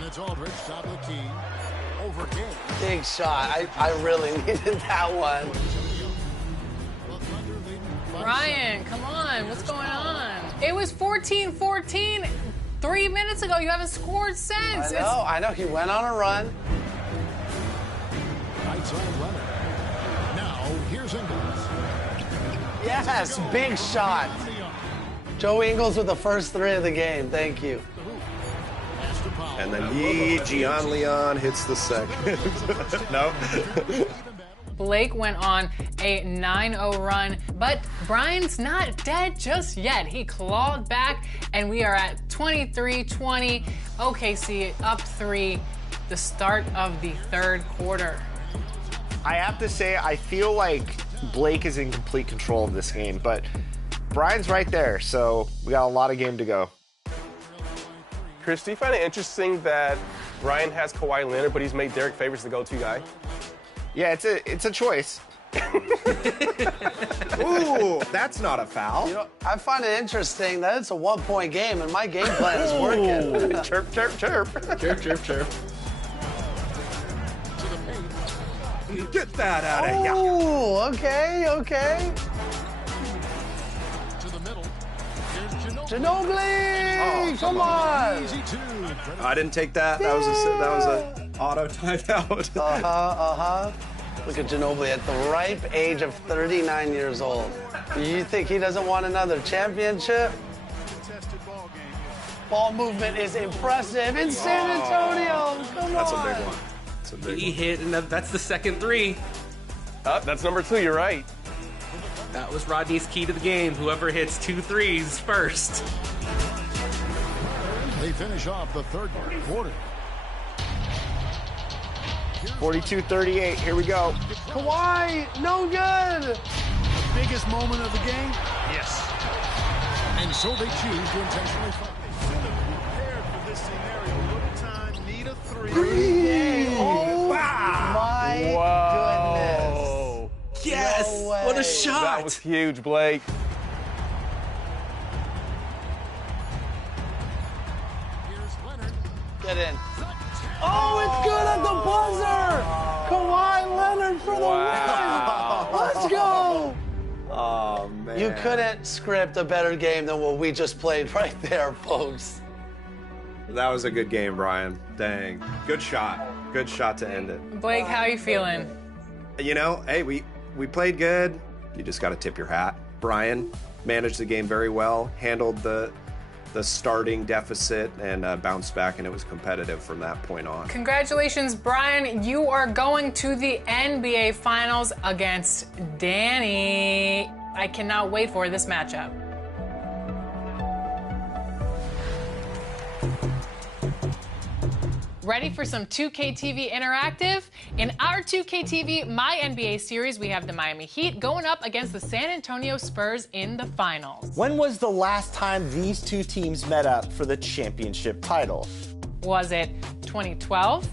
And it's Aldridge, top of the key. Over game. Big shot. I really needed that one. Ryan, come on. What's going on? It was 14-14 3 minutes ago. You haven't scored since. I know. He went on a run. Right side Leonard. Now, here's Ingles. Yes, big shot. Joe Ingles with the first three of the game. Thank you. And then Gian Leon hits the second. No. Blake went on a 9-0 run, but Brian's not dead just yet. He clawed back, and we are at 23-20. OKC up 3, the start of the third quarter. I have to say, I feel like Blake is in complete control of this game, but Brian's right there, so we got a lot of game to go. Chris, do you find it interesting that Brian has Kawhi Leonard, but he's made Derek Favors the go-to guy? Yeah, it's a choice. Ooh, that's not a foul. You know, I find it interesting that it's a 1-point game and my game plan is working. Chirp, chirp, chirp. Chirp, chirp, chirp. Get that out of here. Oh, okay. To the middle. Here's Ginobili! Come on! Easy two. I didn't take that. That was a auto timeout. Look at Ginobili at the ripe age of 39 years old. You think he doesn't want another championship? Ball movement is impressive in San Antonio. Come on. That's a big one. That's a big He one. hit, and that's the second three. That's number 2, you're right. That was Rodney's key to the game. Whoever hits 2 threes first. They finish off the third quarter. 42-38, here we go. Kawhi, no good. The biggest moment of the game? Yes. And so they choose to intentionally fight. They should have prepared for this scenario. Little time, need a three. Oh, my goodness. Yes! No way. What a shot! That was huge, Blake. Here's Leonard. Get in. Oh, it's good at the buzzer. Kawhi Leonard for the win. Let's go. Oh, man. You couldn't script a better game than what we just played right there, folks. That was a good game, Brian. Dang. Good shot. Good shot to end it. Blake, how you feeling? You know, hey, we played good. You just got to tip your hat. Brian managed the game very well, handled the starting deficit, and bounced back, and it was competitive from that point on. Congratulations, Brian. You are going to the NBA Finals against Danny. I cannot wait for this matchup. Ready for some 2K TV Interactive? In our 2K TV My NBA series, we have the Miami Heat going up against the San Antonio Spurs in the finals. When was the last time these two teams met up for the championship title? Was it 2012?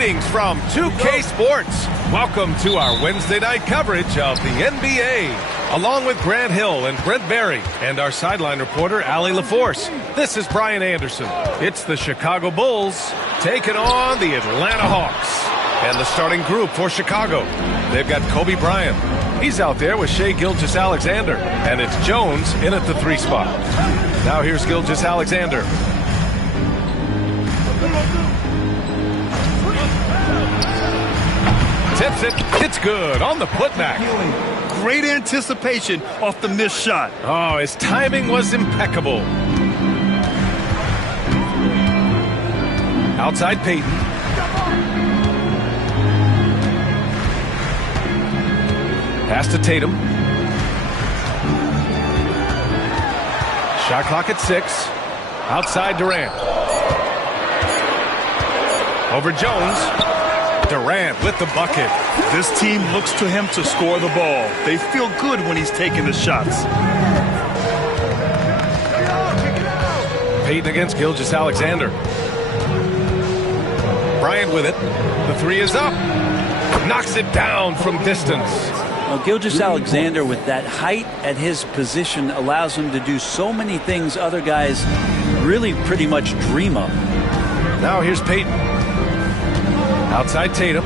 Greetings from 2K Sports. Welcome to our Wednesday night coverage of the NBA. Along with Grant Hill and Brent Berry and our sideline reporter, Allie LaForce. This is Brian Anderson. It's the Chicago Bulls taking on the Atlanta Hawks. And the starting group for Chicago. They've got Kobe Bryant. He's out there with Shai Gilgeous-Alexander. And it's Jones in at the 3 spot. Now here's Gilgeous-Alexander. Tips it. It's good on the putback. Great anticipation off the missed shot. Oh, his timing was impeccable. Outside Peyton. Pass to Tatum. Shot clock at 6. Outside Durant. Over Jones. Durant with the bucket. This team looks to him to score the ball. They feel good when he's taking the shots. Peyton against Gilgeous-Alexander. Bryant with it. The 3 is up. Knocks it down from distance. Well, Gilgeous-Alexander with that height at his position allows him to do so many things other guys really pretty much dream of. Now here's Peyton. Outside Tatum.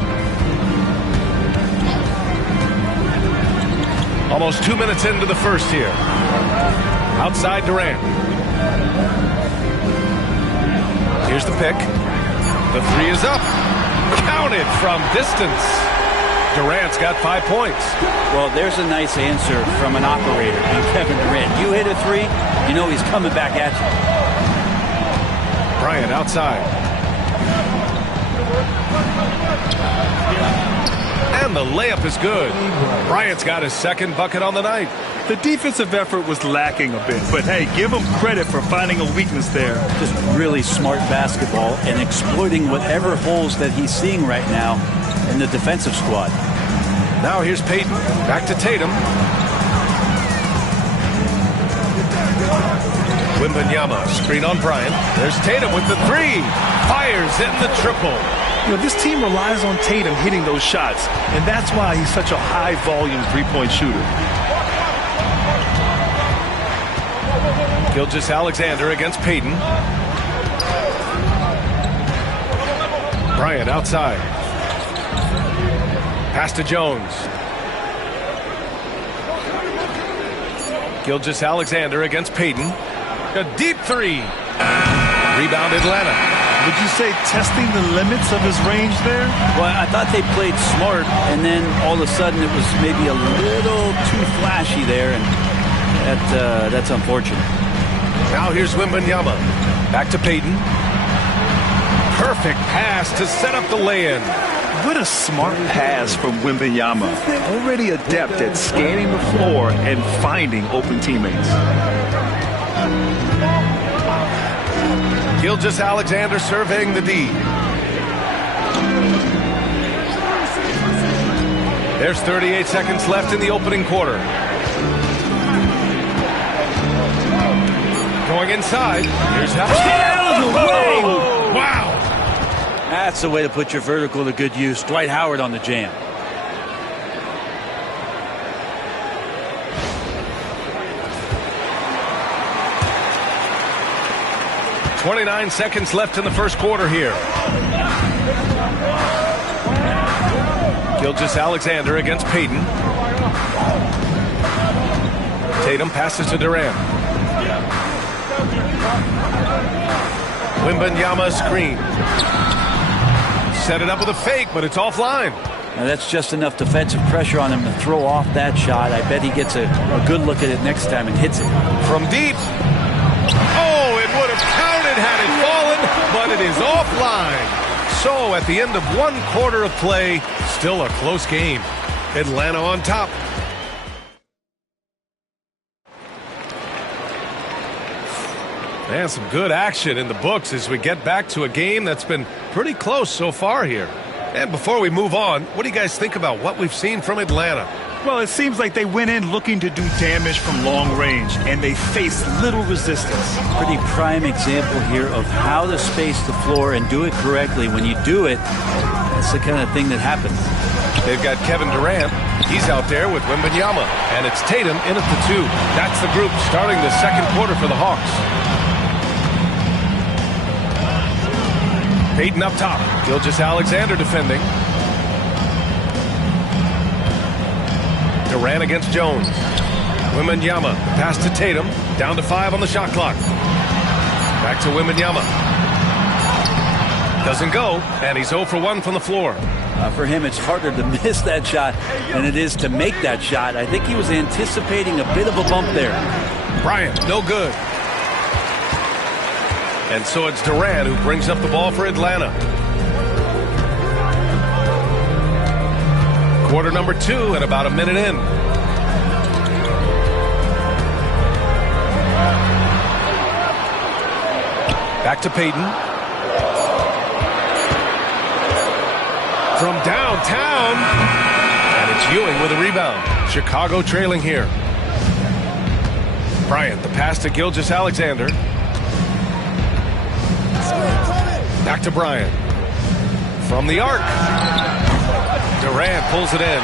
Almost 2 minutes into the first here. Outside Durant. Here's the pick. The 3 is up. Counted from distance. Durant's got 5 points. Well, there's a nice answer from an operator in Kevin Durant. You hit a 3, you know he's coming back at you. Bryant outside. And the layup is good. Bryant's got his second bucket on the night. The defensive effort was lacking a bit, but hey, give him credit for finding a weakness there. Just really smart basketball and exploiting whatever holes that he's seeing right now in the defensive squad. Now here's Peyton. Back to Tatum. Wembanyama, screen on Bryant. There's Tatum with the 3. Fires in the triple. You know, this team relies on Tatum hitting those shots, and that's why he's such a high-volume three-point shooter. Gilgeous-Alexander against Peyton. Bryant outside. Pass to Jones. Gilgeous-Alexander against Peyton. A deep 3. Rebound Atlanta. Would you say testing the limits of his range there? Well, I thought they played smart, and then all of a sudden it was maybe a little too flashy there, and that's unfortunate. Now here's Wembanyama. Back to Peyton. Perfect pass to set up the lay-in. What a smart pass from Wembanyama. Already adept at scanning the floor and finding open teammates. Gilgeous-Alexander surveying the D. There's 38 seconds left in the opening quarter. Going inside. Here's how. Wow. That's the way to put your vertical to good use. Dwight Howard on the jam. .29 seconds left in the first quarter here. Gilgeous-Alexander against Peyton. Tatum passes to Durant. Wembanyama screen. Set it up with a fake, but it's offline. Now that's just enough defensive pressure on him to throw off that shot. I bet he gets a good look at it next time and hits it. From deep. Oh, it would have counted had it fallen, but it is offline. So at the end of 1 quarter of play, still a close game. Atlanta on top. And some good action in the books as we get back to a game that's been pretty close so far here. And before we move on, what do you guys think about what we've seen from Atlanta? Well, it seems like they went in looking to do damage from long range, and they faced little resistance. Pretty prime example here of how to space the floor and do it correctly. When you do it, That's the kind of thing that happens. They've got Kevin Durant. He's out there with Wembanyama. And it's Tatum in at the 2. That's the group starting the second quarter for the Hawks. Payton up top. Gilgeous-Alexander defending. Durant against Jones. Wembanyama. Pass to Tatum. Down to 5 on the shot clock. Back to Wembanyama. Doesn't go, and he's 0 for 1 from the floor. For him, it's harder to miss that shot than it is to make that shot. I think he was anticipating a bit of a bump there. Bryant, no good. And so it's Durant who brings up the ball for Atlanta. Quarter number 2 and about a minute in. Back to Payton. From downtown. And it's Ewing with a rebound. Chicago trailing here. Bryant, the pass to Gilgeous-Alexander. Back to Bryant. From the arc. Durant pulls it in.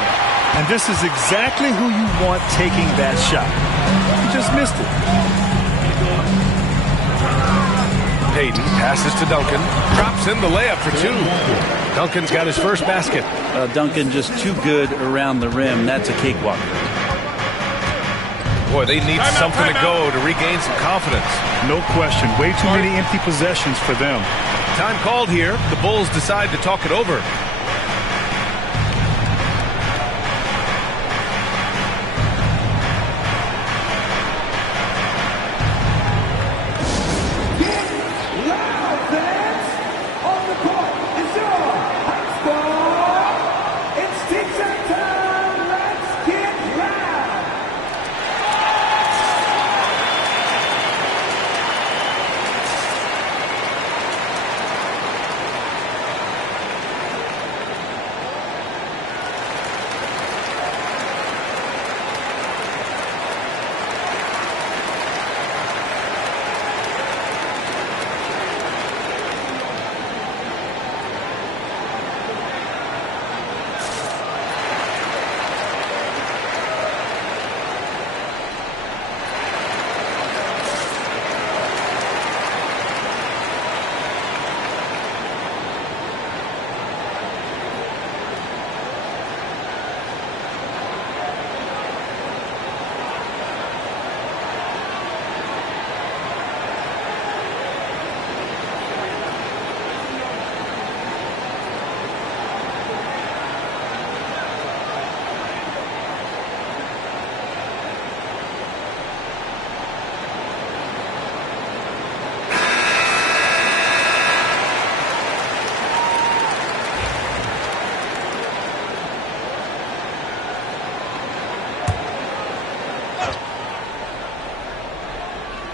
And this is exactly who you want taking that shot. He just missed it. Payton passes to Duncan. Drops in the layup for 2. Duncan's got his first basket. Duncan just too good around the rim. That's a cakewalk. Boy, they need something to go to regain some confidence. No question. Way too many empty possessions for them. Time called here. The Bulls decide to talk it over.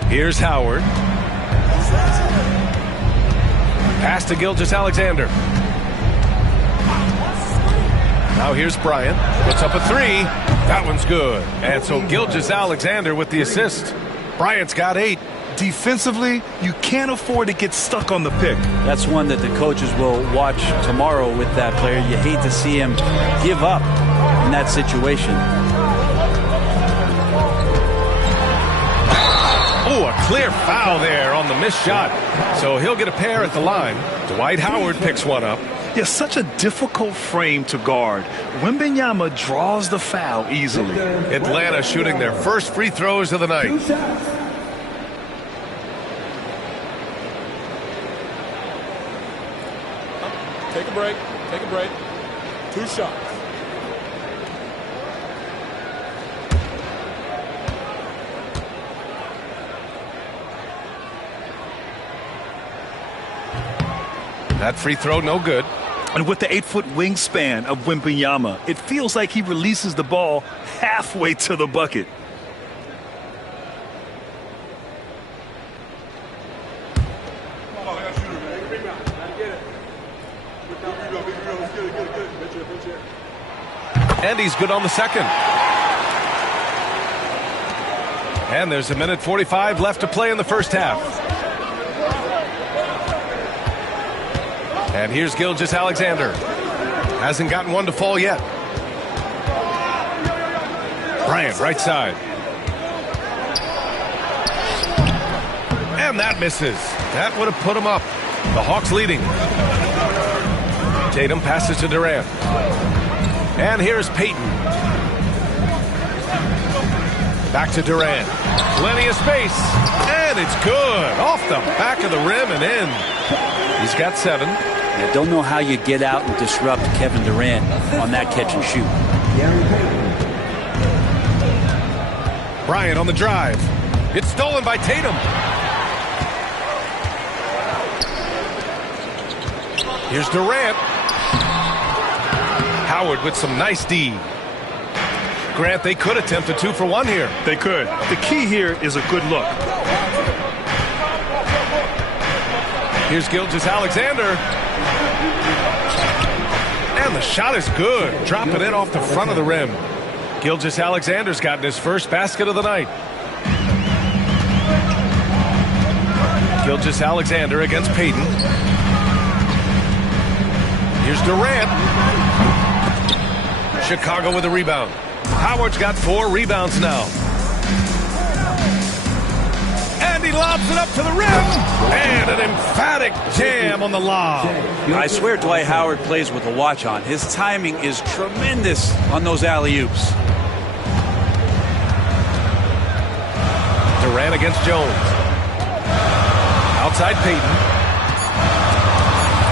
Here's Howard. Pass to Gilgeous-Alexander. Now here's Bryant. Puts up a 3. That one's good. And so Gilgeous-Alexander with the assist. Bryant's got 8. Defensively, you can't afford to get stuck on the pick. That's one that the coaches will watch tomorrow with that player. You hate to see him give up in that situation. Oh, a clear foul there on the missed shot. So he'll get a pair at the line. Dwight Howard picks one up. Yeah, such a difficult frame to guard. Wembanyama draws the foul easily. Atlanta shooting their first free throws of the night. Take a break. Take a break. 2 shots. That free throw, no good. And with the 8-foot wingspan of Wembanyama, it feels like he releases the ball halfway to the bucket. And he's good on the second. And there's 1:45 left to play in the first half. And here's Gilgeous-Alexander. Hasn't gotten one to fall yet. Bryant, right side. And that misses. That would have put him up. The Hawks leading. Tatum passes to Durant. And here's Payton. Back to Durant. Plenty of space. And it's good. Off the back of the rim and in. He's got 7. I don't know how you get out and disrupt Kevin Durant on that catch and shoot. Bryant on the drive. It's stolen by Tatum. Here's Durant. Howard with some nice D. Grant, they could attempt a 2-for-1 here. They could. The key here is a good look. Here's Gilgeous-Alexander. And the shot is good. Dropping it off the front of the rim. Gilgeous-Alexander's gotten his first basket of the night. Gilgeous-Alexander against Payton. Here's Durant. Chicago with a rebound. Howard's got 4 rebounds now. And he lobs it up to the rim. And an emphatic jam on the lob. I swear Dwight Howard plays with a watch on. His timing is tremendous on those alley-oops. Durant against Jones. Outside Payton.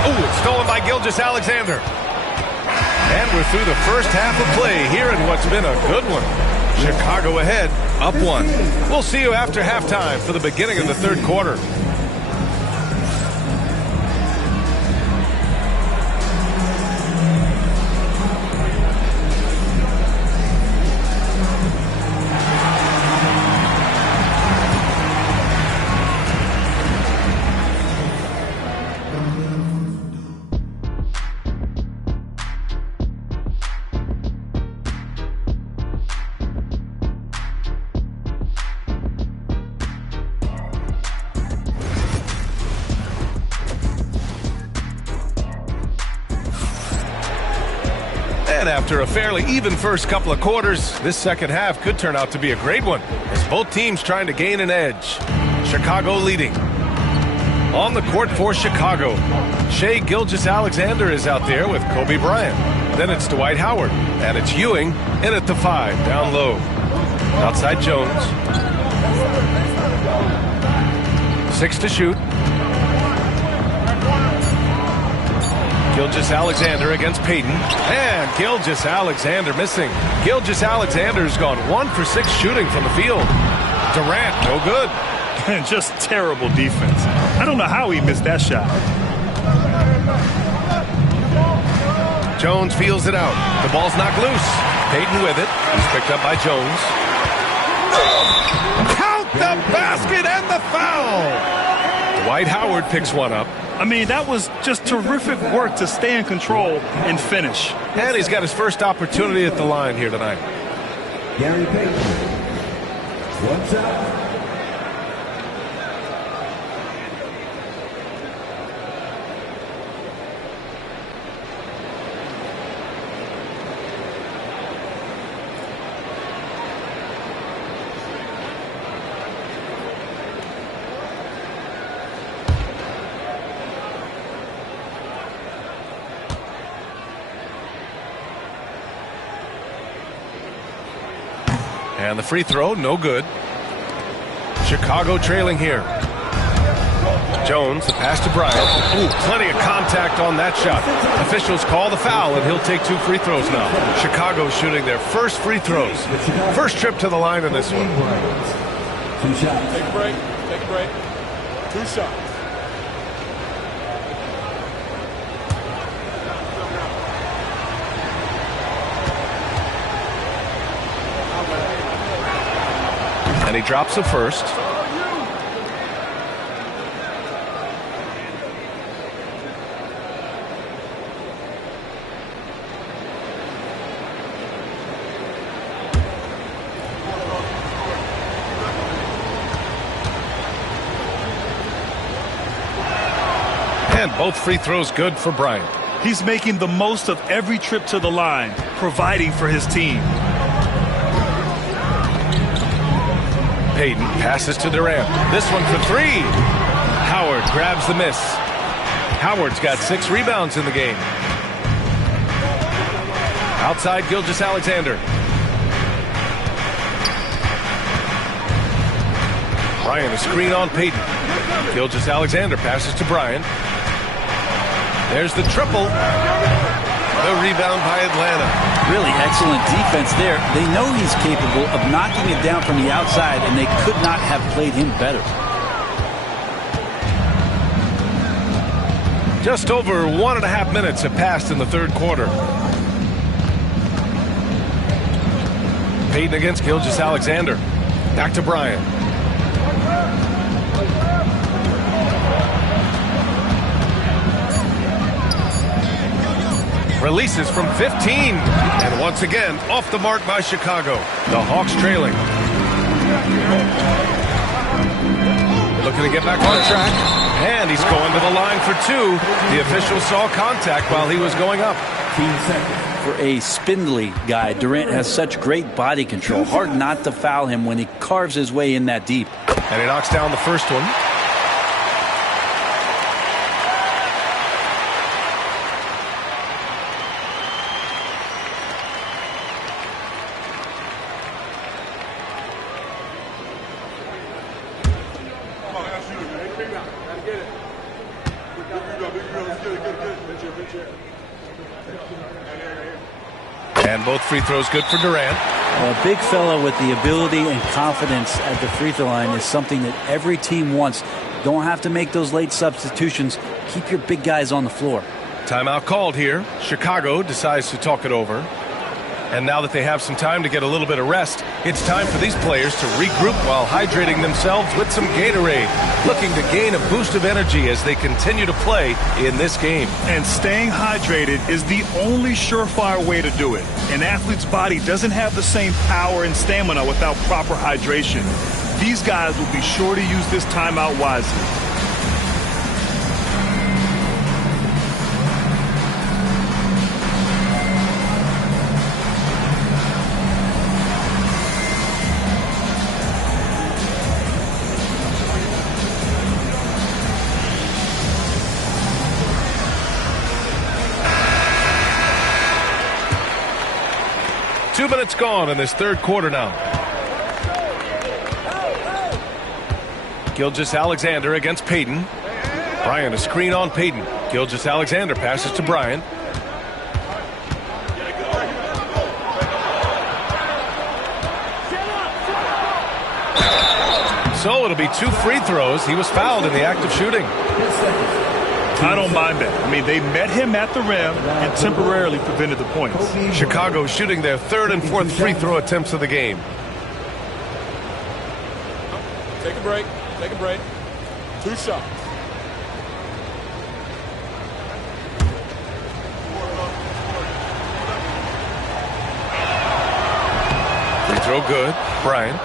Oh, it's stolen by Gilgeous-Alexander. And we're through the first half of play here in what's been a good one. Chicago ahead, up 1. We'll see you after halftime for the beginning of the third quarter. And after a fairly even first couple of quarters, this second half could turn out to be a great one, as both teams trying to gain an edge. Chicago leading. On the court for Chicago, Shai Gilgeous-Alexander is out there with Kobe Bryant. Then it's Dwight Howard, and it's Ewing in at the 5, down low. Outside Jones. 6 to shoot. Gilgeous-Alexander against Payton. And Gilgeous-Alexander missing. Gilgeous-Alexander's gone 1 for 6 shooting from the field. Durant, no good. Just terrible defense. I don't know how he missed that shot. Jones feels it out. The ball's knocked loose. Payton with it. He's picked up by Jones. Count the basket and the foul. Dwight Howard picks one up. I mean, that was just terrific work to stay in control and finish. And he's got his first opportunity at the line here tonight. Gary Payton. What's up? And the free throw, no good. Chicago trailing here. Jones, the pass to Bryant. Ooh, plenty of contact on that shot. Officials call the foul, and he'll take 2 free throws now. Chicago shooting their first free throws. First trip to the line in this one. 2 shots. Take a break. Take a break. 2 shots. And he drops the first. And both free throws good for Bryant. He's making the most of every trip to the line, providing for his team. Payton passes to Durant. This one for three. Howard grabs the miss. Howard's got 6 rebounds in the game. Outside, Gilgeous-Alexander. Bryant, a screen on Payton. Gilgeous-Alexander passes to Bryant. There's the triple. The rebound by Atlanta. Really excellent defense there. They know he's capable of knocking it down from the outside, and they could not have played him better. Just over 1.5 minutes have passed in the third quarter. Payton against Gilgeous-Alexander. Back to Bryant. Releases from 15. And once again, off the mark by Chicago. The Hawks trailing. Looking to get back on track. And he's going to the line for 2. The official saw contact while he was going up. For a spindly guy, Durant has such great body control. Hard not to foul him when he carves his way in that deep. And he knocks down the first one. And both free throws good for Durant. A big fella with the ability and confidence at the free throw line is something that every team wants. Don't have to make those late substitutions. Keep your big guys on the floor. Timeout called here. Chicago decides to talk it over. And now that they have some time to get a little bit of rest, it's time for these players to regroup while hydrating themselves with some Gatorade, looking to gain a boost of energy as they continue to play in this game. And staying hydrated is the only surefire way to do it. An athlete's body doesn't have the same power and stamina without proper hydration. These guys will be sure to use this timeout wisely. 2 minutes gone in this third quarter now. Gilgeous-Alexander against Payton. Bryant, a screen on Payton. Gilgeous-Alexander passes to Bryant. So it'll be 2 free throws. He was fouled in the act of shooting. I don't mind that. I mean, they met him at the rim and temporarily prevented the points. Chicago shooting their 3rd and 4th free throw attempts of the game. Take a break. Take a break. 2 shots. Free throw good. Bryant.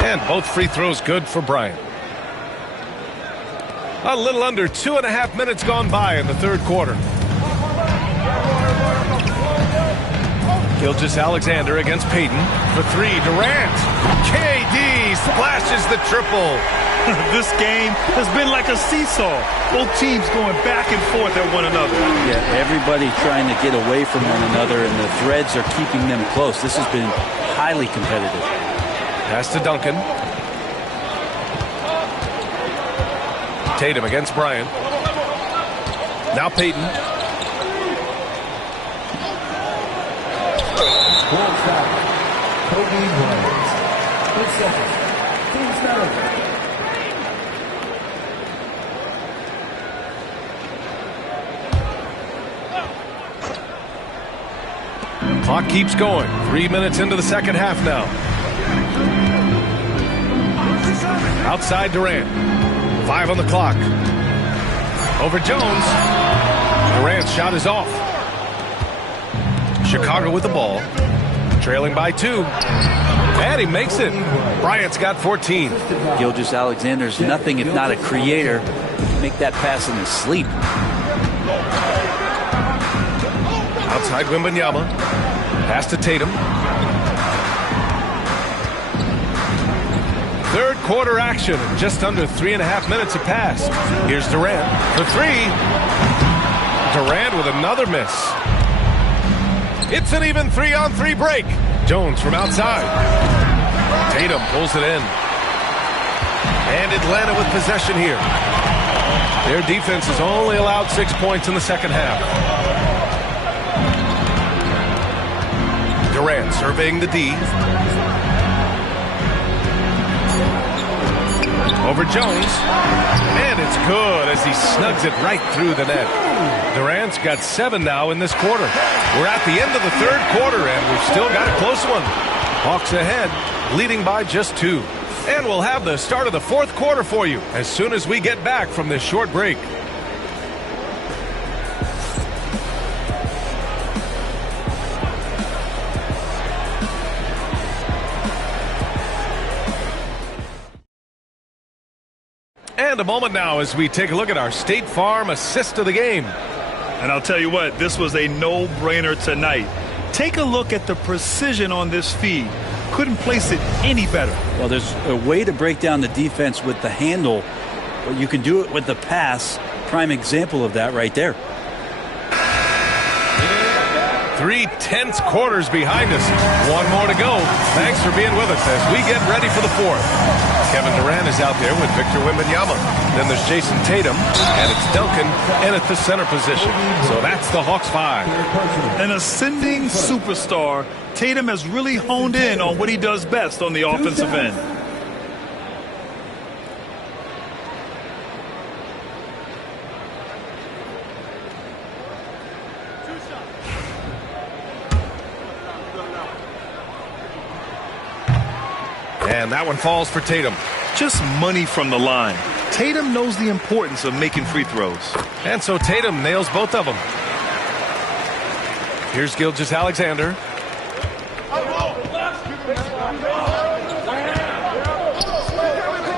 And both free throws good for Bryant. A little under 2.5 minutes gone by in the third quarter. Gilgeous-Alexander against Payton. For 3, Durant. KD splashes the triple. This game has been like a seesaw. Both teams going back and forth at one another. Yeah, everybody trying to get away from one another, and the threads are keeping them close. This has been highly competitive. Pass to Duncan. Tatum against Bryant. Now Payton. Clock keeps going. 3 minutes into the second half now. Outside Durant. 5 on the clock. Over Jones. Durant's shot is off. Chicago with the ball. Trailing by 2. And he makes it. Bryant's got 14. Gilgeous-Alexander's nothing if not a creator. Make that pass in his sleep. Outside Wembanyama. Pass to Tatum. Third quarter action. Just under 3.5 minutes have passed. Here's Durant for three. Durant with another miss. It's an even 3-on-3 break. Jones from outside. Tatum pulls it in. And Atlanta with possession here. Their defense has only allowed 6 points in the second half. Durant surveying the D. Over Jones. And it's good as he snugs it right through the net. Durant's got 7 now in this quarter. We're at the end of the third quarter, and we've still got a close one. Hawks ahead, leading by just 2. And we'll have the start of the fourth quarter for you as soon as we get back from this short break. And a moment now as we take a look at our State Farm assist of the game. And I'll tell you what, this was a no-brainer tonight. Take a look at the precision on this feed. Couldn't place it any better. Well, there's a way to break down the defense with the handle, but you can do it with the pass. Prime example of that right there. 3 tense quarters behind us. One more to go. Thanks for being with us as we get ready for the fourth. Kevin Durant is out there with Victor Wembanyama. Then there's Jason Tatum, and it's Duncan in at the center position. So that's the Hawks 5. An ascending superstar, Tatum has really honed in on what he does best on the offensive end. And that one falls for Tatum. Just money from the line. Tatum knows the importance of making free throws. And so Tatum nails both of them. Here's Gilgeous-Alexander.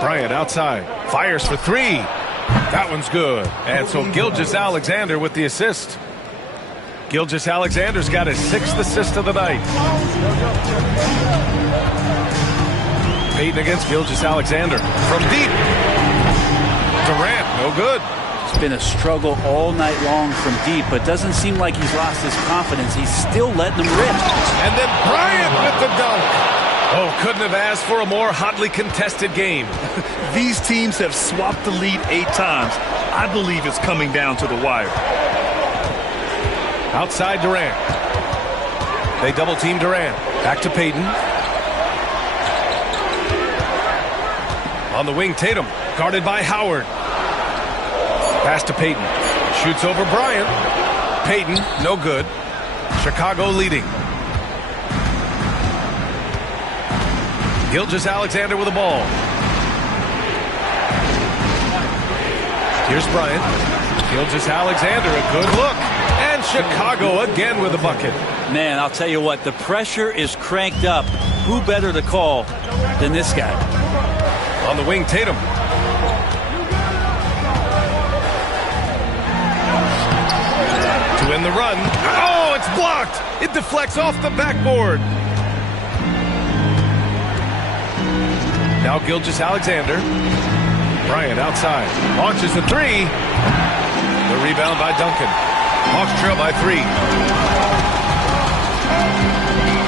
Bryant outside. Fires for 3. That one's good. And so Gilgeous-Alexander with the assist. Gilgeous-Alexander's got his 6th assist of the night. Payton against Gilgeous-Alexander from deep. Durant, no good. It's been a struggle all night long from deep, but doesn't seem like he's lost his confidence. He's still letting them rip. And then Bryant with the dunk. Oh, couldn't have asked for a more hotly contested game. These teams have swapped the lead 8 times. I believe it's coming down to the wire. Outside Durant. They double team Durant. Back to Payton. On the wing, Tatum, guarded by Howard. Pass to Payton. Shoots over Bryant. Payton, no good. Chicago leading. Gilgeous-Alexander with the ball. Here's Bryant. Gilgeous-Alexander, a good look. And Chicago again with a bucket. Man, I'll tell you what, the pressure is cranked up. Who better to call than this guy? On the wing, Tatum. To win the run. Oh, it's blocked. It deflects off the backboard. Now Gilgeous-Alexander. Bryant outside. Launches the 3. The rebound by Duncan. Hawks trail by 3.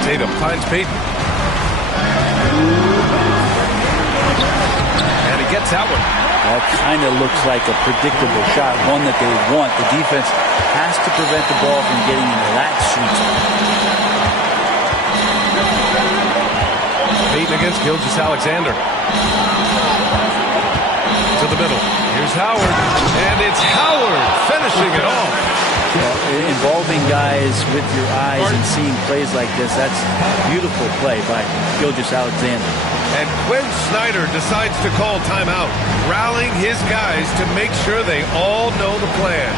Tatum finds Payton. Gets that one. That kind of looks like a predictable shot, one that they want. The defense has to prevent the ball from getting into that sweet spot. Payton against Gilgeous-Alexander. To the middle. Here's Howard. And it's Howard finishing it off. Involving guys with your eyes and seeing plays like this, that's beautiful play by Gilgeous-Alexander. And Quinn Snyder decides to call timeout, rallying his guys to make sure they all know the plan.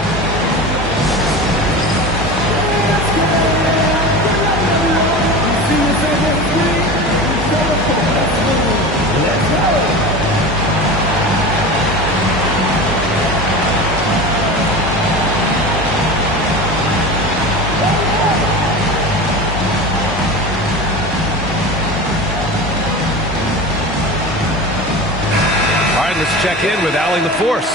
Let's check in with Allie LaForce.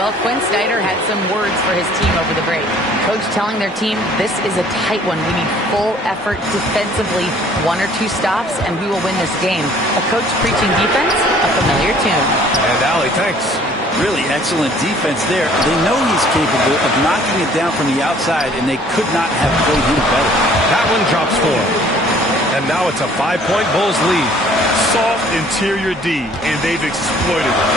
Well, Quinn Snyder had some words for his team over the break. Coach telling their team, this is a tight one. We need full effort defensively, 1 or 2 stops, and we will win this game. A coach preaching defense, a familiar tune. And Allie, thanks. Really excellent defense there. They know he's capable of knocking it down from the outside, and they could not have played him better. That one drops 4. And now it's a 5-point Bulls lead. Soft interior D, and they've exploited it.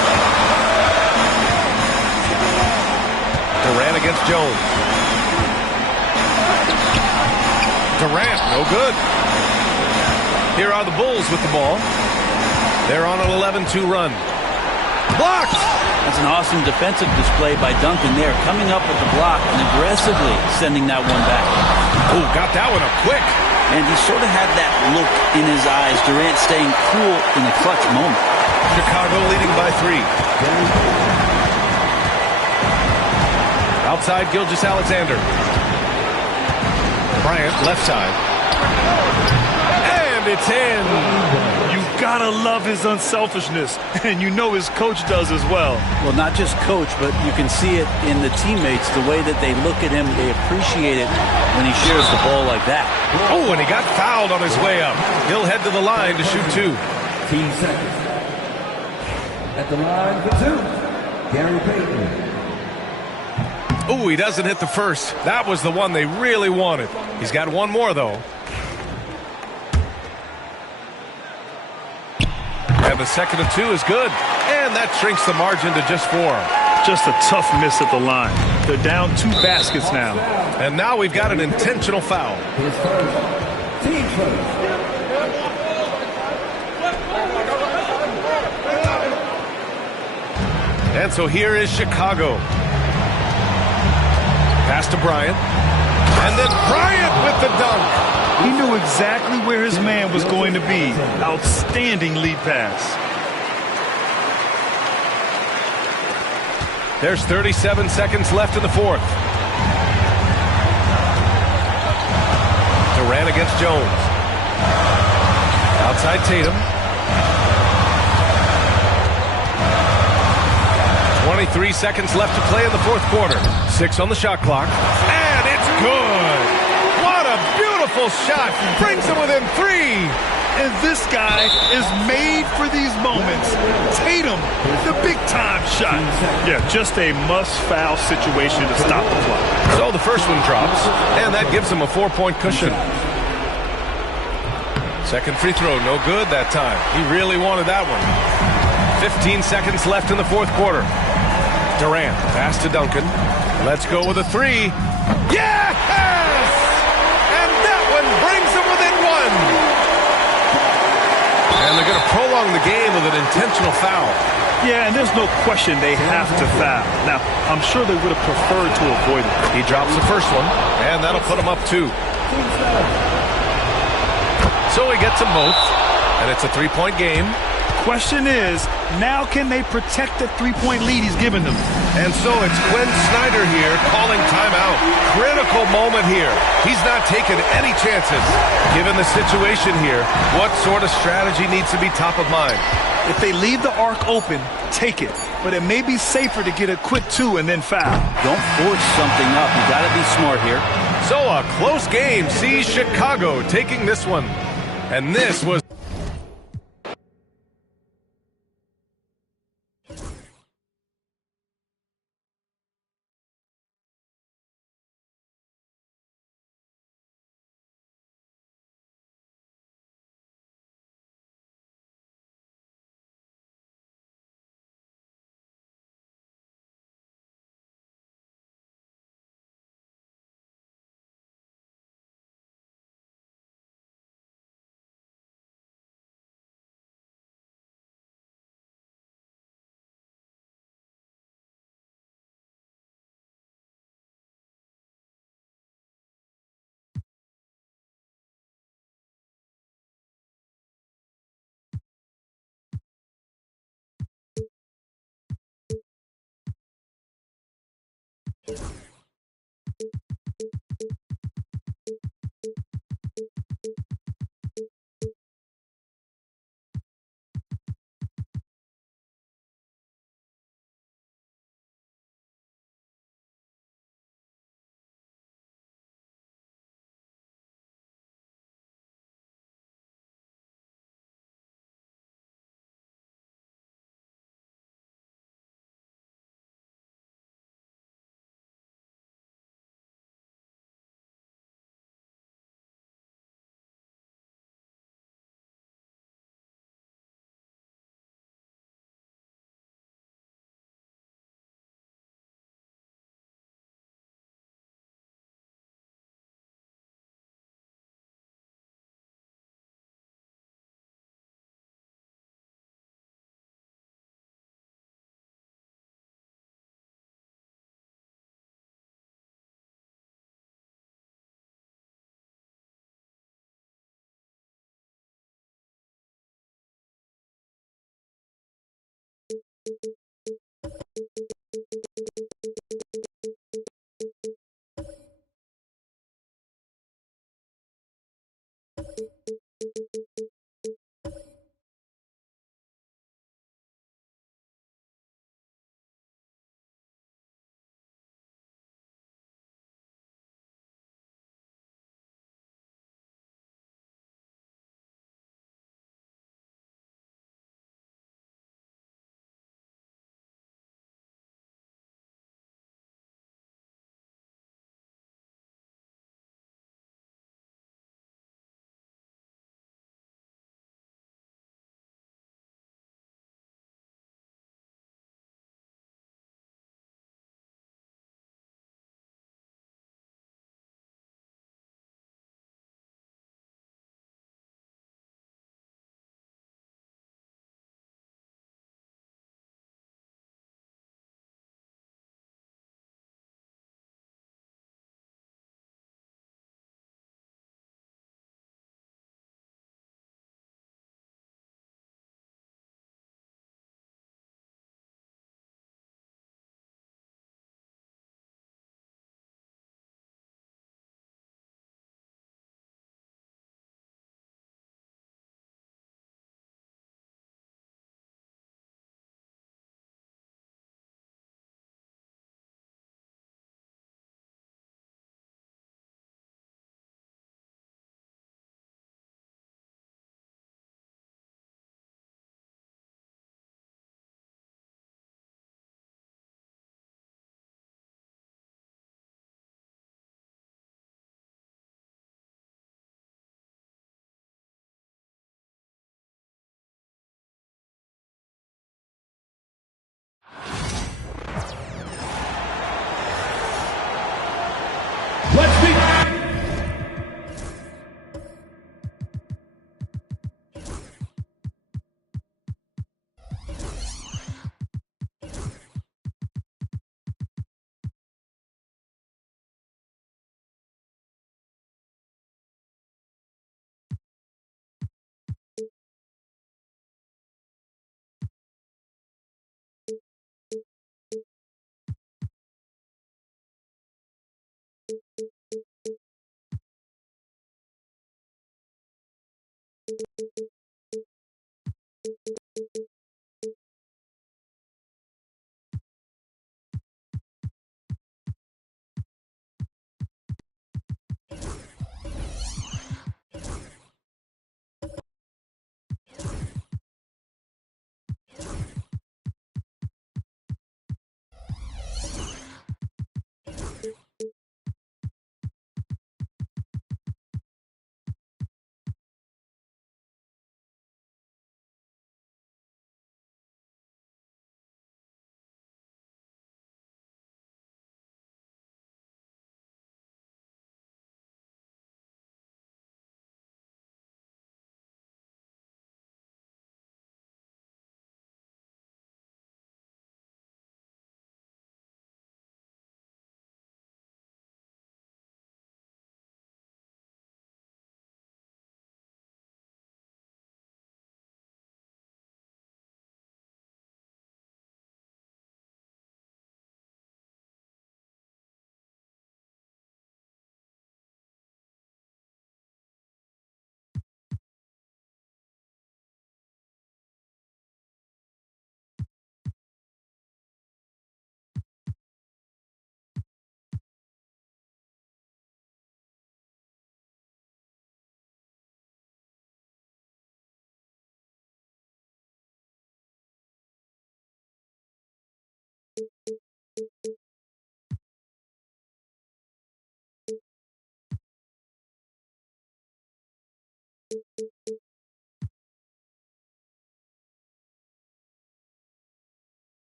Durant against Jones. Durant, no good. Here are the Bulls with the ball. They're on an 11-2 run. Blocked! That's an awesome defensive display by Duncan there, coming up with the block and aggressively sending that one back. Oh, got that one up quick. And he sort of had that look in his eyes. Durant staying cool in a clutch moment. Chicago leading by 3. Outside, Gilgeous-Alexander. Bryant, left side. And it's in. You gotta love his unselfishness, and you know his coach does as well. Well, not just coach, but you can see it in the teammates, the way that they look at him. They appreciate it when he shares the ball like that. Oh, and he got fouled on his way up. He'll head to the line to shoot 2. 15 seconds. At the line for 2, Gary Payton. Oh, he doesn't hit the first. That was the one they really wanted. He's got one more, though. And the second of 2 is good. And that shrinks the margin to just 4. Just a tough miss at the line. They're down 2 baskets now. And now we've got an intentional foul. His first. Team first. And so here is Chicago. Pass to Bryant. And then Bryant with the dunk. He knew exactly where his man was going to be. Outstanding lead pass. There's 37 seconds left in the 4th. Durant against Jones. Outside Tatum. 23 seconds left to play in the 4th quarter. 6 on the shot clock. And it's good. What a beautiful shot. Brings them within 3. And this guy is made for these moments. Tatum, the big-time shot. Yeah, just a must-foul situation to stop the clock. So the first one drops, and that gives them a 4-point cushion. Second free throw, no good that time. He really wanted that one. 15 seconds left in the 4th quarter. Durant, pass to Duncan. Let's go with a 3. Yes! And that one brings them within 1. And they're going to prolong the game with an intentional foul. Yeah, and there's no question they have to foul. Now, I'm sure they would have preferred to avoid it. He drops the first one, and that'll put him up 2. So he gets them both, and it's a 3-point game. Question is, now can they protect the 3-point lead he's given them? And so it's Quinn Snyder here calling timeout. Critical moment here. He's not taking any chances. Given the situation here, what sort of strategy needs to be top of mind? If they leave the arc open, take it. But it may be safer to get a quick 2 and then foul. Don't force something up. You got to be smart here. So a close game sees Chicago taking this one. And this was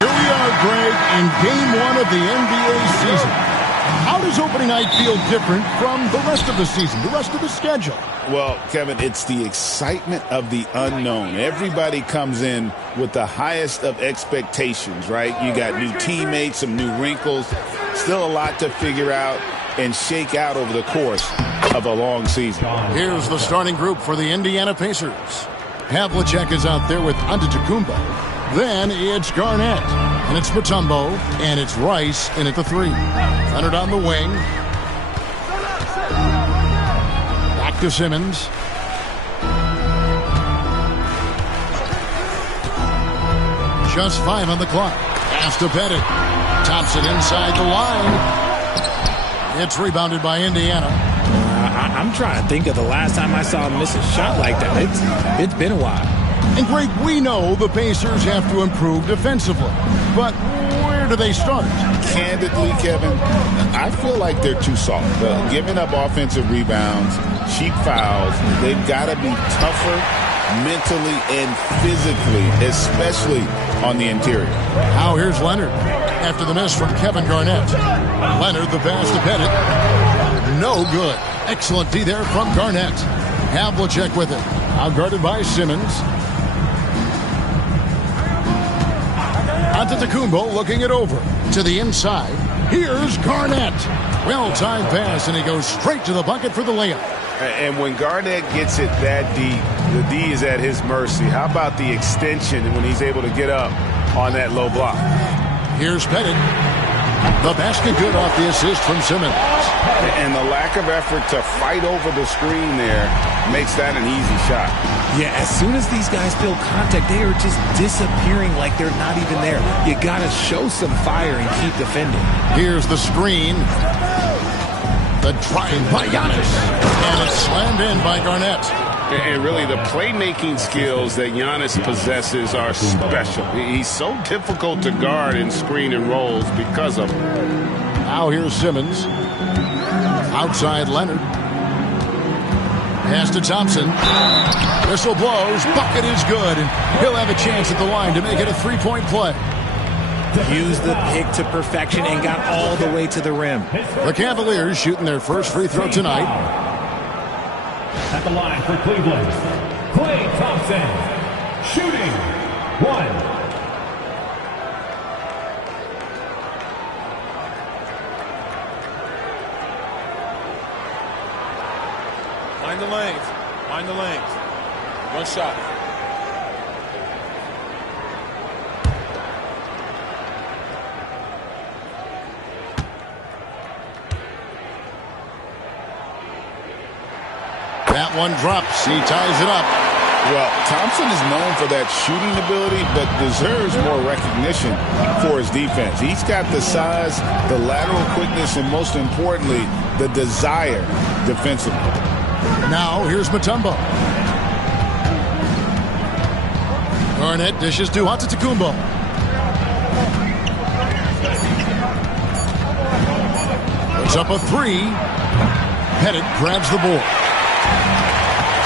Here we are, Greg, in game one of the NBA season. how does opening night feel different from the rest of the season, the rest of the schedule? Well, Kevin, it's the excitement of the unknown. Everybody comes in with the highest of expectations, right? You got new teammates, some new wrinkles, still a lot to figure out and shake out over the course of a long season. Here's the starting group for the Indiana Pacers. Havlicek is out there with Antetokounmpo. Then it's Garnett, and it's Mutombo, and it's Rice in at the 3. Leonard on the wing. Back to Simmons. Just 5 on the clock. Pass to Pettit. Thompson inside the line. It's rebounded by Indiana. I'm trying to think of the last time I saw him miss a shot like that. It's been a while. And Greg, we know the Pacers have to improve defensively, but where do they start? Candidly, Kevin, I feel like they're too soft. Giving up offensive rebounds, cheap fouls, they've got to be tougher mentally and physically, especially on the interior. Now here's Leonard after the miss from Kevin Garnett. Leonard, the pass to Pettit. No good. Excellent D there from Garnett. Havlicek with it. Outguarded by Simmons. Antetokounmpo looking it over to the inside. Here's Garnett. Well-timed pass, and he goes straight to the bucket for the layup. And when Garnett gets it that deep, the D is at his mercy. How about the extension when he's able to get up on that low block? Here's Pettit. The basket good off the assist from Simmons. And the lack of effort to fight over the screen there makes that an easy shot. Yeah, as soon as these guys feel contact, they are just disappearing like they're not even there. You got to show some fire and keep defending. Here's the screen. The drive by Giannis. And it's slammed in by Garnett. And really, the playmaking skills that Giannis possesses are special. He's so difficult to guard in screen and rolls because of him. Now here's Simmons. Outside Leonard. Pass to Thompson. Whistle blows. Bucket is good. And he'll have a chance at the line to make it a 3-point play. Used the pick to perfection and got all the way to the rim. The Cavaliers shooting their first free throw tonight. At the line for Cleveland, Klay Thompson, shooting 1. Mind the lanes. Mind the lanes. One shot. That one drops. He ties it up. Well, Thompson is known for that shooting ability, but deserves more recognition for his defense. He's got the size, the lateral quickness, and most importantly, the desire defensively. Now, here's Mutombo. Garnett dishes to Antetokounmpo. Puts up a 3. Pettit grabs the board.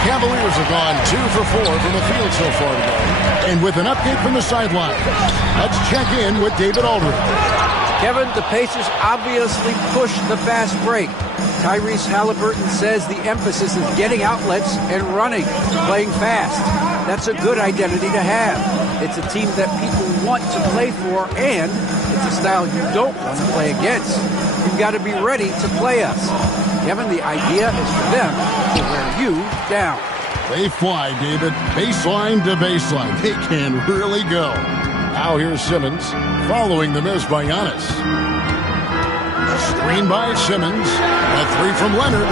Cavaliers have gone 2 for 4 from the field so far today. And with an update from the sideline, let's check in with David Aldridge. Kevin, the Pacers obviously pushed the fast break. Tyrese Halliburton says the emphasis is getting outlets and running, playing fast. That's a good identity to have. It's a team that people want to play for, and it's a style you don't want to play against. You've got to be ready to play us. Kevin, the idea is for them to wear you down. They fly, David. Baseline to baseline. They can really go. Now here's Simmons following the miss by Giannis. Screen by Simmons. A 3 from Leonard.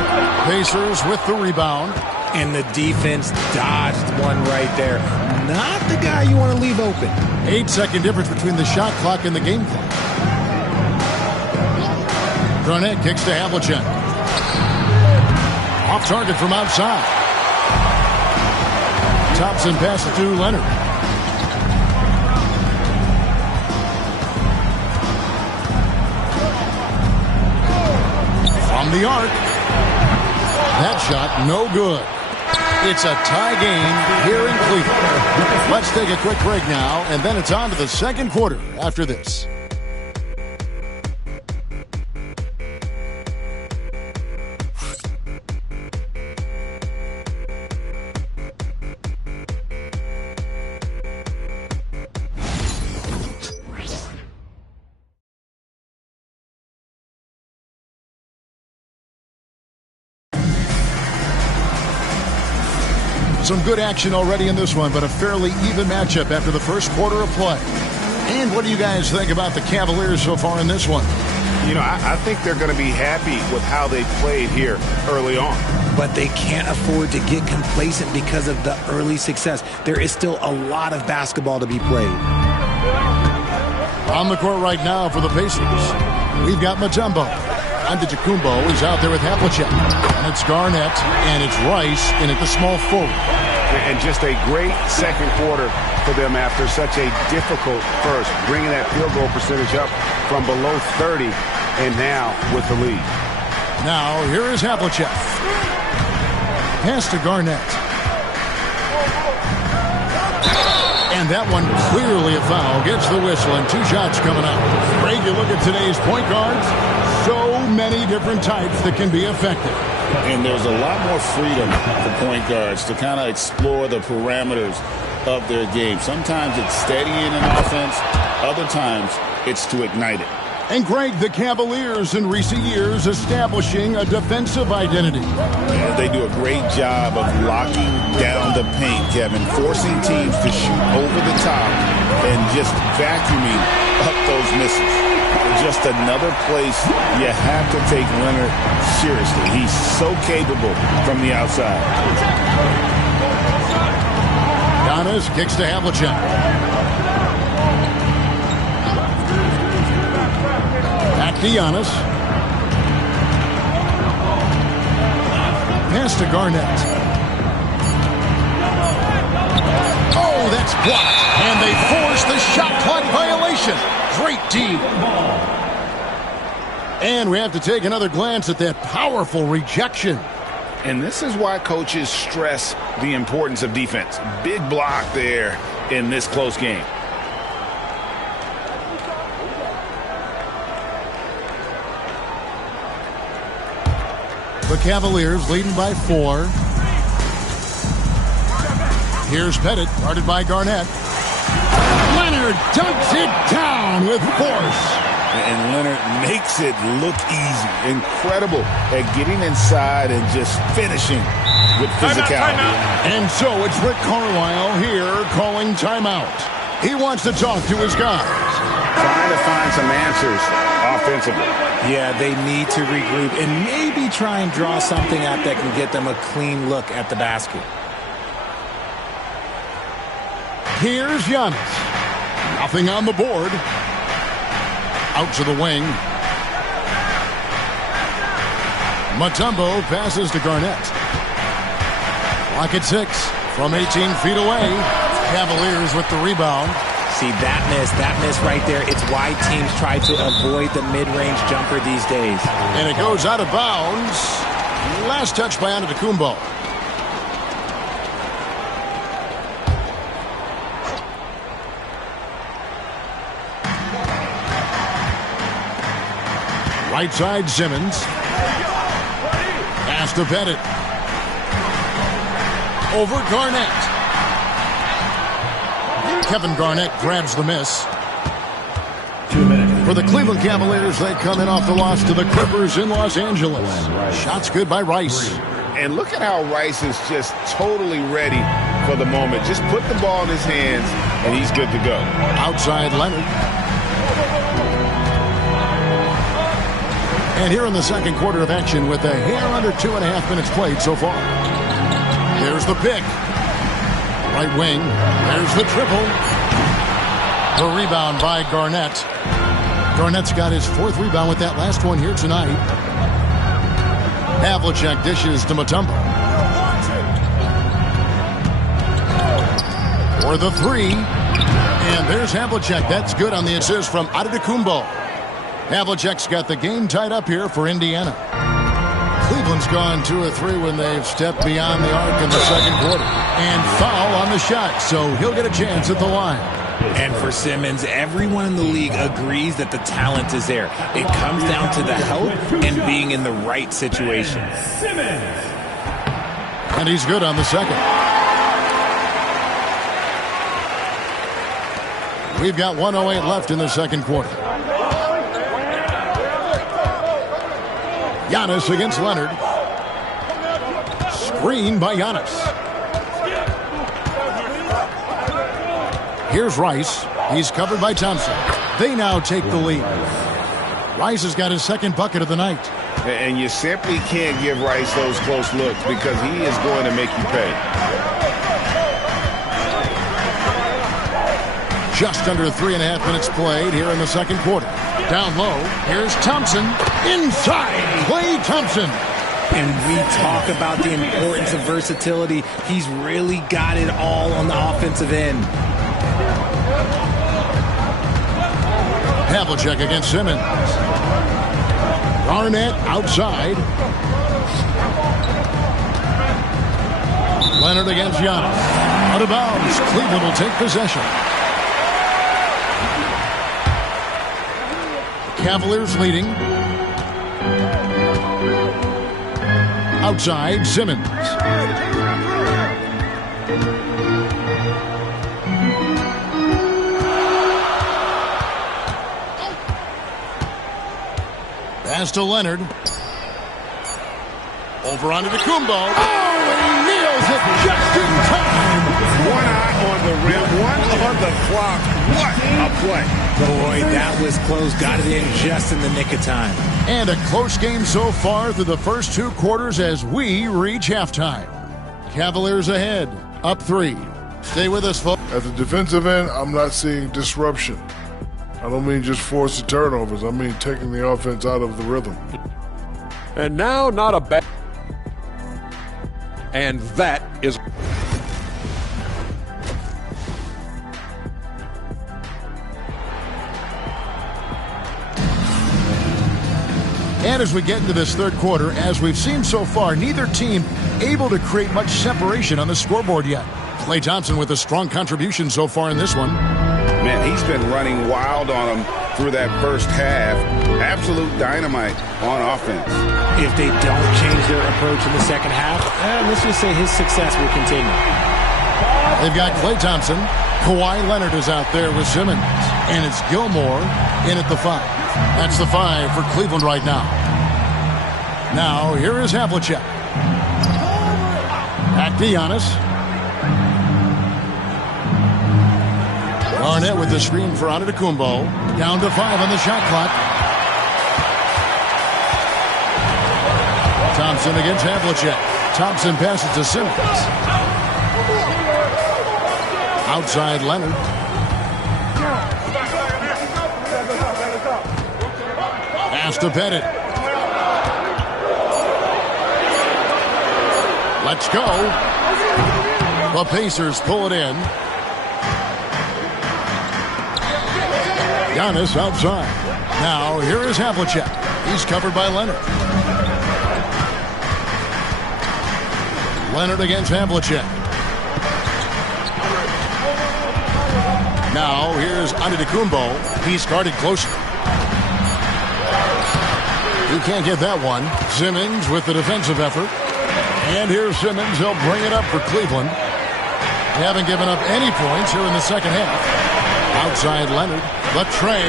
Pacers with the rebound. And the defense dodged one right there. Not the guy you want to leave open. 8-second difference between the shot clock and the game clock. Garnett kicks to Havlicek. Off target from outside. Thompson passes to Leonard. From the arc. That shot, no good. It's a tie game here in Cleveland. Let's take a quick break now, and then it's on to the second quarter after this. some good action already in this one, but a fairly even matchup after the first quarter of play. And what do you guys think about the Cavaliers so far in this one? You know, I think they're going to be happy with how they played here early on. But they can't afford to get complacent because of the early success. There is still a lot of basketball to be played. On the court right now for the Pacers, we've got Mutombo. Antetokounmpo is out there with Havlicek. And it's Garnett, and it's Rice in at the small forward. And just a great second quarter for them after such a difficult first, bringing that field goal percentage up from below 30 and now with the lead. Now, here is Havlicek. Pass to Garnett. And that one clearly a foul. Gets the whistle and 2 shots coming out. Greg, you look at today's point guards, so many different types that can be effective. And there's a lot more freedom for point guards to kind of explore the parameters of their game. Sometimes it's steadying an offense. Other times it's to ignite it. And Greg, the Cavaliers in recent years establishing a defensive identity. Yeah, they do a great job of locking down the paint, Kevin, forcing teams to shoot over the top and just vacuuming up those misses. Just another place you have to take Leonard seriously. He's so capable from the outside. Giannis kicks to Havlicek. Back to Giannis. Pass to Garnett. Oh, that's blocked. And they force the shot clock violation. Great D. And we have to take another glance at that powerful rejection. And this is why coaches stress the importance of defense. Big block there in this close game. The Cavaliers leading by 4. Here's Pettit, guarded by Garnett. Leonard dunks it down with force. And Leonard makes it look easy. Incredible at getting inside and just finishing with physicality. And so it's Rick Carlisle here calling timeout. He wants to talk to his guys. Trying to find some answers offensively. Yeah, they need to regroup and maybe try and draw something up that can get them a clean look at the basket. Here's Giannis. Nothing on the board. Out to the wing. Mutombo passes to Garnett. Clock at 6 from 18 feet away. Cavaliers with the rebound. See, that miss right there, it's why teams try to avoid the mid-range jumper these days. And it goes out of bounds. Last touch by Antetokounmpo. Right side, Simmons. Pass to Pettit. Over Garnett. Kevin Garnett grabs the miss. 2 minutes. For the Cleveland Cavaliers, they come in off the loss to the Clippers in Los Angeles. Shots good by Rice. And look at how Rice is just totally ready for the moment. Just put the ball in his hands, and he's good to go. Outside Leonard. And here in the second quarter of action with a hair under 2.5 minutes played so far. There's the pick. Right wing. There's the triple. The rebound by Garnett. Garnett's got his 4th rebound with that last one here tonight. Havlicek dishes to Mutombo. For the 3. And there's Havlicek. That's good on the assist from Antetokounmpo. Havlicek's got the game tied up here for Indiana. Cleveland's gone 2 or 3 when they've stepped beyond the arc in the second quarter. And foul on the shot, so he'll get a chance at the line. And for Simmons, everyone in the league agrees that the talent is there. It comes down to the help and being in the right situation. And he's good on the second. We've got 1:08 left in the second quarter. Giannis against Leonard. Screen by Giannis. Here's Rice. He's covered by Thompson. They now take the lead. Rice has got his second bucket of the night. And you simply can't give Rice those close looks because he is going to make you pay. Just under 3.5 minutes played here in the second quarter. Down low, here's Thompson. Inside, Klay Thompson. And we talk about the importance of versatility. He's really got it all on the offensive end. Havlicek against Simmons. Garnett outside. Leonard against Giannis. Out of bounds. Cleveland will take possession. Cavaliers leading. Outside, Simmons. Pass to Leonard. Over onto Kumbo. Oh, and he nails it just in time. One eye on the rim, one on the clock. What a play. Boy, that was close. Got it in just in the nick of time. And a close game so far through the first 2 quarters as we reach halftime. Cavaliers ahead, up 3. Stay with us, folks. At the defensive end, I'm not seeing disruption. I don't mean just forcing turnovers. I mean taking the offense out of the rhythm. And now, not a bad. And that is. And as we get into this third quarter, as we've seen so far, neither team able to create much separation on the scoreboard yet. Klay Thompson with a strong contribution so far in this one. Man, he's been running wild on him through that first half. Absolute dynamite on offense. If they don't change their approach in the second half, let's just say his success will continue. They've got Klay Thompson. Kawhi Leonard is out there with Simmons. And it's Gilmore in at the 5. That's the 5 for Cleveland right now. Now, here is Havlicek. Back to Giannis. Garnett with the screen for Antetokounmpo. Down to 5 on the shot clock. Thompson against Havlicek. Thompson passes to Simmons. Outside Leonard. Pass to Pettit. Let's go. The Pacers pull it in. Giannis outside. Now here is Havlicek. He's covered by Leonard. Leonard against Havlicek. Now here's Antetokounmpo. He's guarded closely. He can't get that one. Simmons with the defensive effort. And here's Simmons. He'll bring it up for Cleveland. They haven't given up any points here in the second half. Outside Leonard. Latrey.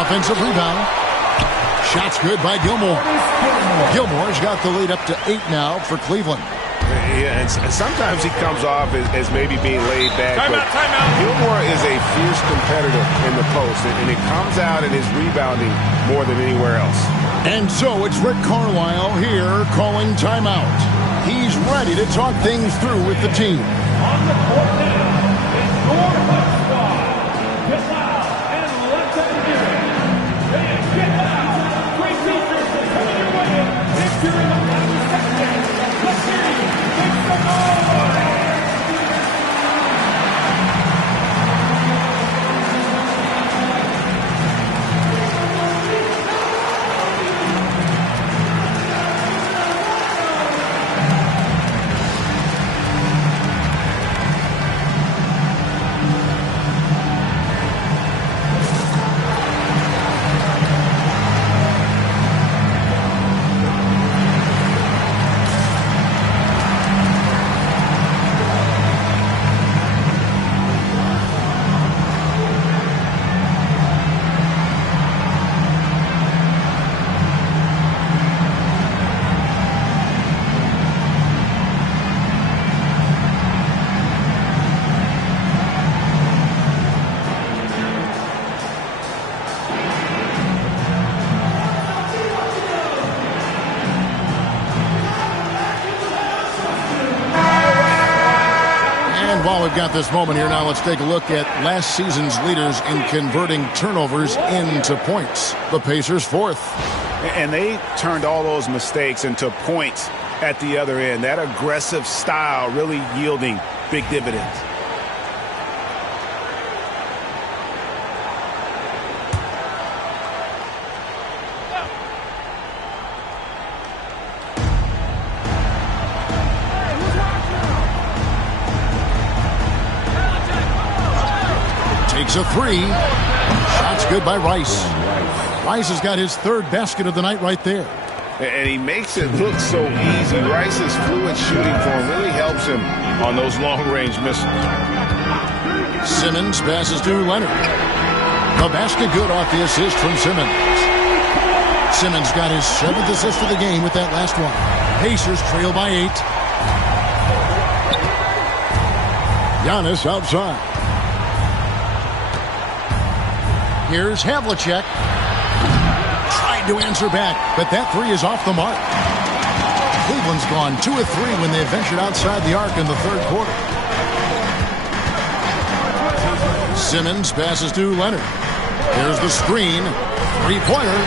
Offensive rebound. Shots good by Gilmore. Gilmore's got the lead up to 8 now for Cleveland. Yeah, and sometimes he comes off as maybe being laid back. Timeout. Gilmore is a fierce competitor in the post, and it comes out in his rebounding more than anywhere else. And so it's Rick Carlisle here calling timeout. He's ready to talk things through with the team. On the court now, it's your West squad. Get loud and let them hear it. And get loud. Great defense is coming your way. It's during the last second. Let's hear you. Make some noise. while we've got this moment here now, let's take a look at last season's leaders in converting turnovers into points. The Pacers 4th. And they turned all those mistakes into points at the other end. That aggressive style really yielding big dividends. Takes a three. Shot's good by Rice. Rice has got his 3rd basket of the night right there. And he makes it look so easy. Rice's fluid shooting form really helps him on those long-range misses. Simmons passes to Leonard. The basket good off the assist from Simmons. Simmons got his 7th assist of the game with that last one. Pacers trail by 8. Giannis outside. Here's Havlicek. Tried to answer back, but that three is off the mark. Cleveland's gone 2 of 3 when they ventured outside the arc in the 3rd quarter. Simmons passes to Leonard. Here's the screen. 3-pointer.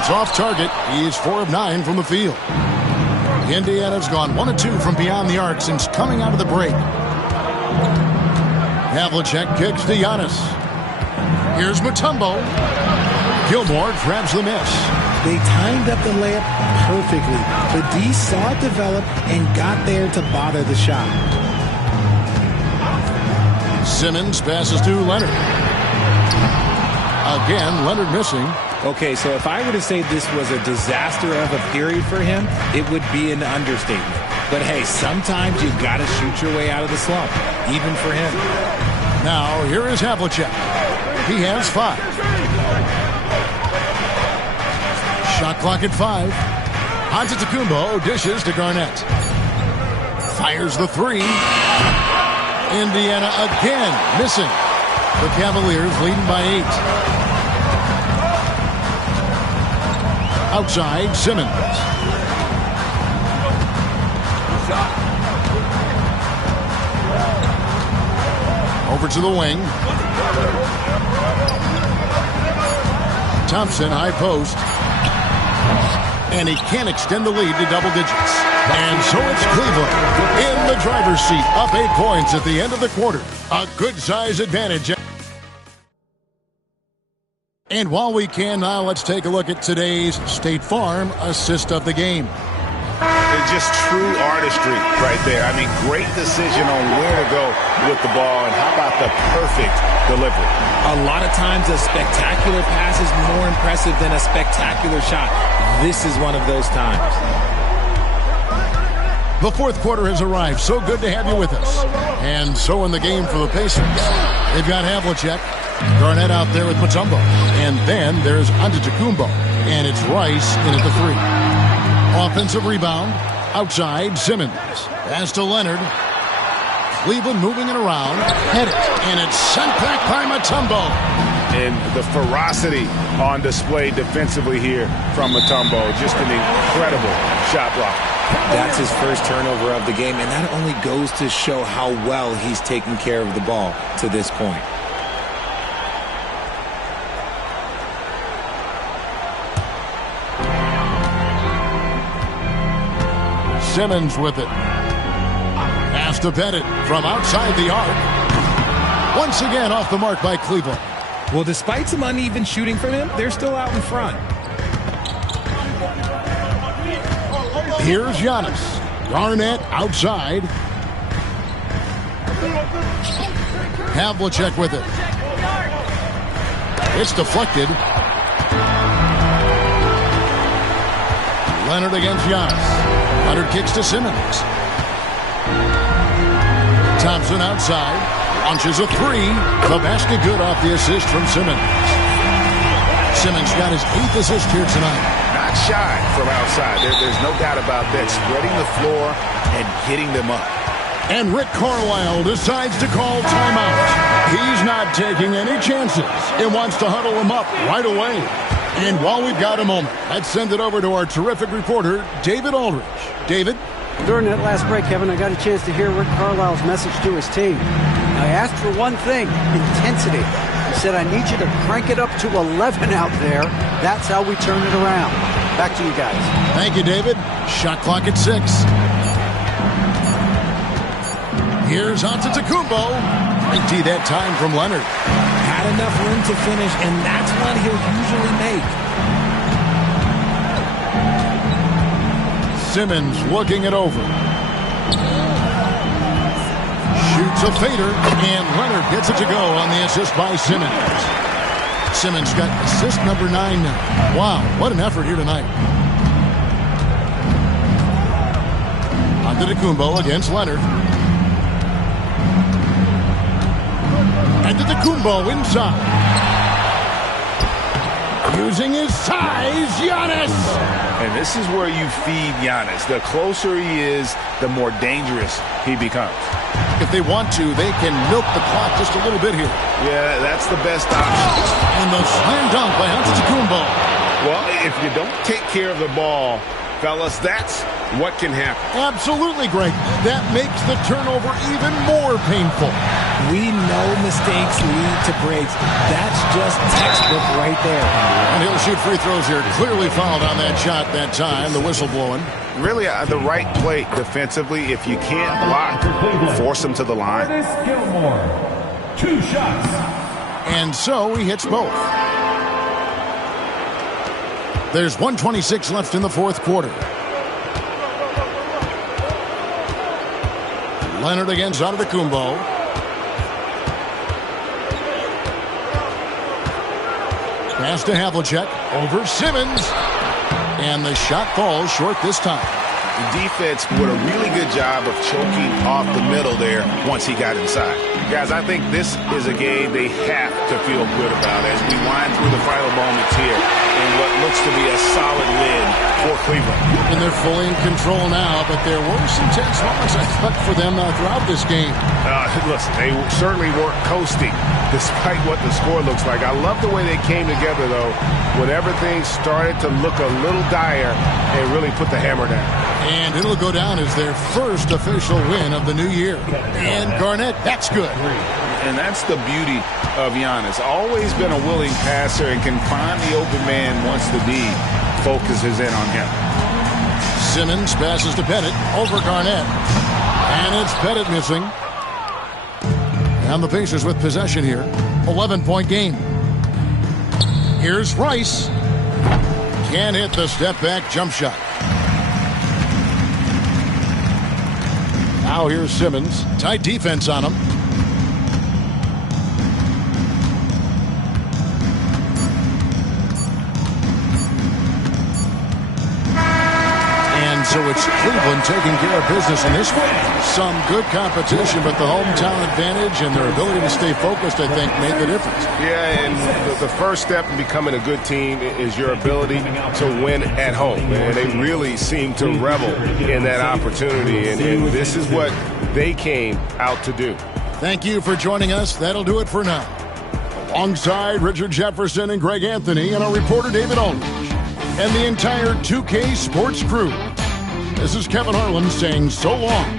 It's off target. He's 4 of 9 from the field. Indiana's gone 1 of 2 from beyond the arc since coming out of the break. Havlicek kicks to Giannis. Here's Mutombo. Gilmore grabs the miss. They timed up the layup perfectly, but D saw it develop and got there to bother the shot. Simmons passes to Leonard. Again, Leonard missing. Okay, so if I were to say this was a disaster of a period for him, it would be an understatement. But hey, sometimes you got to shoot your way out of the slump, even for him. Now, here is Havlicek. He has 5. Shot clock at 5. Antetokounmpo dishes to Garnett. Fires the 3. Indiana again missing. The Cavaliers leading by 8. Outside, Simmons. Over to the wing. Thompson, high post. And he can't extend the lead to double digits. And so it's Cleveland in the driver's seat, up 8 points at the end of the quarter. A good size advantage. And while we can now, let's take a look at today's State Farm assist of the game. It's just true artistry right there. I mean, great decision on where to go with the ball, and how about the perfect delivery? A lot of times a spectacular pass is more impressive than a spectacular shot. This is one of those times. The 4th quarter has arrived. So good to have you with us. And so in the game for the Pacers, they've got Havlicek, Garnett out there with Mutombo. And then there's Antetokounmpo. And it's Rice in at the 3. Offensive rebound. Outside, Simmons. Pass to Leonard. Cleveland moving it around. Head it. And it's sent back by Mutombo. And the ferocity on display defensively here from Mutombo. Just an incredible shot block. That's his first turnover of the game, and that only goes to show how well he's taken care of the ball to this point. Simmons with it. Pass to Bennett from outside the arc. Once again off the mark by Cleveland. Well, despite some uneven shooting from him, they're still out in front. Here's Giannis. Garnett outside. Havlicek with it. It's deflected. Leonard against Giannis. Leonard kicks to Simmons. Thompson outside. Launches a 3. The basket good off the assist from Simmons. Simmons got his 8th assist here tonight. Not shy from outside. There's no doubt about that. Spreading the floor and getting them up. And Rick Carlisle decides to call timeout. He's not taking any chances. He wants to huddle them up right away. And while we've got a moment, let's send it over to our terrific reporter, David Aldridge. David? During that last break, Kevin, I got a chance to hear Rick Carlisle's message to his team. I asked for one thing, intensity. He said, I need you to crank it up to 11 out there. That's how we turn it around. Back to you guys. Thank you, David. Shot clock at 6. Here's Antetokounmpo. Big T that time from Leonard. Had enough room to finish, and that's one he'll usually make. Simmons looking it over. Shoots a fader, and Leonard gets it to go on the assist by Simmons. Simmons got assist number 9 now. Wow, what an effort here tonight. Antetokounmpo against Leonard. Antetokounmpo inside. Using his size, Giannis. And this is where you feed Giannis. The closer he is, the more dangerous he becomes. If they want to, they can milk the clock just a little bit here. Yeah, that's the best option. And the slam dunk by Antetokounmpo. Well, if you don't take care of the ball, fellas, that's what can happen. Absolutely, Greg. That makes the turnover even more painful. We know mistakes lead to breaks. That's just textbook right there. And he'll shoot free throws here. Clearly fouled on that shot that time. The whistle blowing. Really, the right play defensively. If you can't block, force him to the line. Gilmore, 2 shots. And so he hits both. There's 1:26 left in the fourth quarter. Leonard against Antetokounmpo. Pass to Havlicek. Over Simmons. And the shot falls short this time. The defense did a really good job of choking off the middle there once he got inside. Guys, I think this is a game they have to feel good about as we wind through the final moments here in what looks to be a solid win for Cleveland. And they're fully in control now, but there were some tense moments, I expect, for them throughout this game. Listen, they certainly weren't coasting despite what the score looks like. I love the way they came together, though, when everything started to look a little dire and really put the hammer down. And it'll go down as their first official win of the new year. And Garnett, that's good. And that's the beauty of Giannis. Always been a willing passer and can find the open man once the D focuses in on him. Simmons passes to Pettit over Garnett. And it's Pettit missing. And the Pacers with possession here. 11-point game. Here's Rice. Can't hit the step-back jump shot. Now here's Simmons. Tight defense on him. And so it's Cleveland taking care of business in this one. Some good competition, but the hometown advantage and their ability to stay focused, I think, made the difference. Yeah, and the first step in becoming a good team is your ability to win at home. And they really seem to revel in that opportunity. And this is what they came out to do. Thank you for joining us. That'll do it for now. Alongside Richard Jefferson and Greg Anthony and our reporter David Aldridge and the entire 2K Sports crew, this is Kevin Harlan saying so long